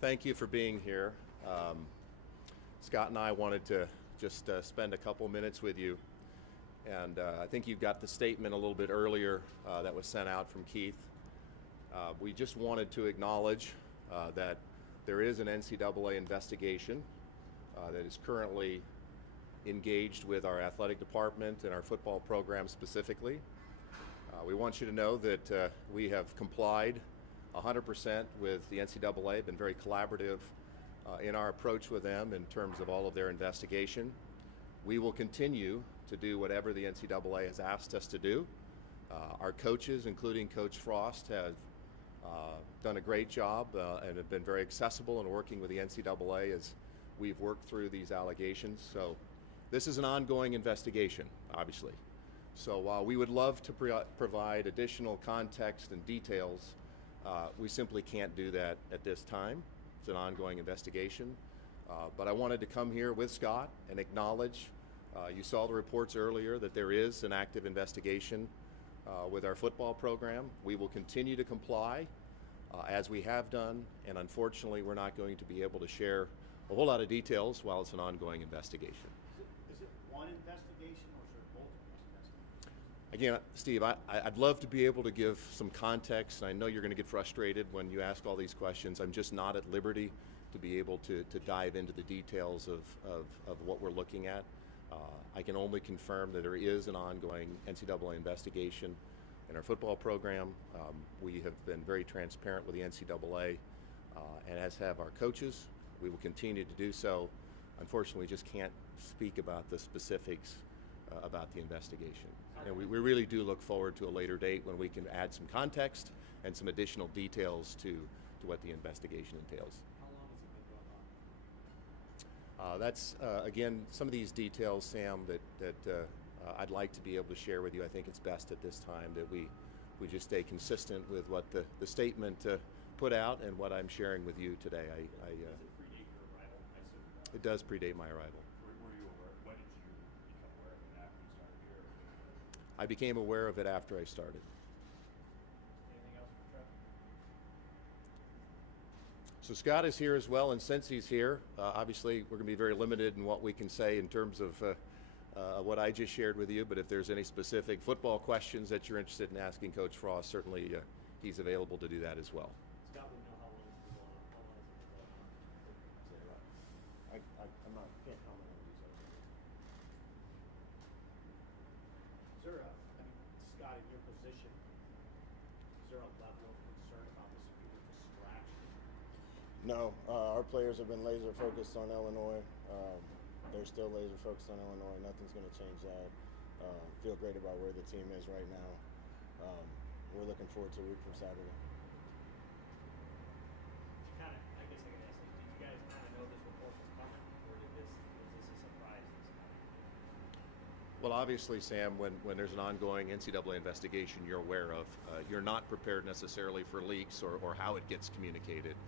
Thank you for being here. Scott and I wanted to just spend a couple minutes with you. And I think you got the statement a little bit earlier that was sent out from Keith. We just wanted to acknowledge that there is an NCAA investigation that is currently engaged with our athletic department and our football program specifically. We want you to know that we have complied 100% with the NCAA, been very collaborative in our approach with them in terms of all of their investigation. We will continue to do whatever the NCAA has asked us to do. Our coaches, including Coach Frost, have done a great job and have been very accessible in working with the NCAA as we've worked through these allegations. So this is an ongoing investigation, obviously. So while we would love to provide additional context and details, we simply can't do that at this time. It's an ongoing investigation. But I wanted to come here with Scott and acknowledge, you saw the reports earlier, that there is an active investigation with our football program. We will continue to comply as we have done, and unfortunately we're not going to be able to share a whole lot of details while it's an ongoing investigation. Is it one investigation or is there multiple investigations? Again, Steve, I'd love to be able to give some context. I know you're going to get frustrated when you ask all these questions. I'm just not at liberty to be able to dive into the details of what we're looking at. I can only confirm that there is an ongoing NCAA investigation in our football program. We have been very transparent with the NCAA, and as have our coaches. We will continue to do so. Unfortunately, we just can't speak about the specifics about the investigation. And we really do look forward to a later date when we can add some context and some additional details to what the investigation entails. How long has it been going on? That's, again, some of these details, Sam, that I'd like to be able to share with you. I think it's best at this time that we just stay consistent with what the statement put out and what I'm sharing with you today. Does it predate your arrival? I assume. It does predate my arrival. Were you aware? When did you become aware of it? After you started here? I became aware of it after I started. Anything else for Trev? So Scott is here as well, and since he's here, obviously we're going to be very limited in what we can say in terms of what I just shared with you, but if there's any specific football questions that you're interested in asking Coach Frost, certainly he's available to do that as well. Scott, we know how long it's been going on. How long has it been going on? Say it right. I'm not, can't comment on these other things. Is there Scott, in your position, is there a level of concern about this being a distraction? No, our players have been laser focused on Illinois. They're still laser focused on Illinois. Nothing's going to change that. Feel great about where the team is right now. We're looking forward to a week from Saturday. I guess I can ask you, did you guys kind of know this report was coming, or was this a surprise? Well, obviously, Sam, when there's an ongoing NCAA investigation you're aware of, you're not prepared necessarily for leaks or how it gets communicated.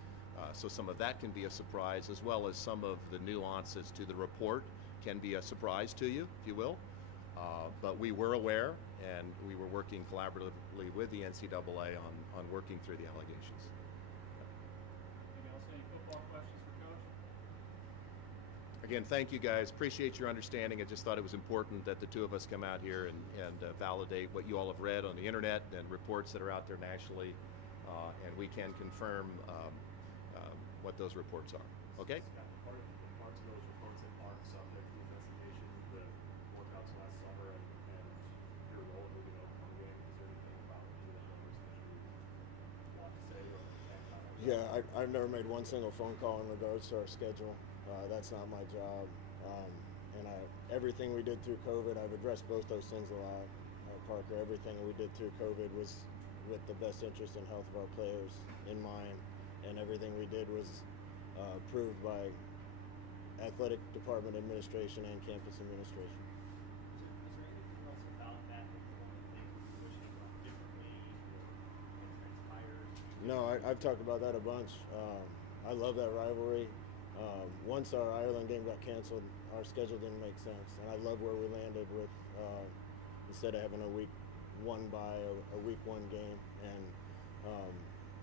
So some of that can be a surprise, as well as some of the nuances to the report can be a surprise to you, if you will. But we were aware, and we were working collaboratively with the NCAA on working through the allegations. Anything else? Any football questions for Coach? Again, thank you guys. Appreciate your understanding. I just thought it was important that the two of us come out here and validate what you all have read on the internet and reports that are out there nationally, and we can confirm what those reports are. Okay? Scott, parts of those reports that aren't subject to the investigation, the workouts last summer and your role in moving to Oklahoma game, is there anything about any of the numbers that you want to say or can comment? Yeah, I've never made one single phone call in regards to our schedule. That's not my job. And everything we did through COVID, I've addressed both those things a lot. Parker, everything we did through COVID was with the best interest and health of our players in mind. And everything we did was approved by athletic department administration and campus administration. Is there anything else about that you want to think we wish it went differently or transpired? No, I've talked about that a bunch. I love that rivalry. Once our Ireland game got canceled, our schedule didn't make sense, and I love where we landed with instead of having a week one game, and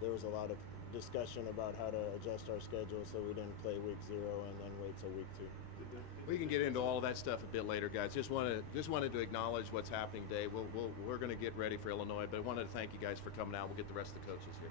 there was a lot of discussion about how to adjust our schedule so we didn't play week 0 and then wait till week 2. We can get into all of that stuff a bit later, guys. Just wanted to acknowledge what's happening today. We're going to get ready for Illinois, but I wanted to thank you guys for coming out. We'll get the rest of the coaches here.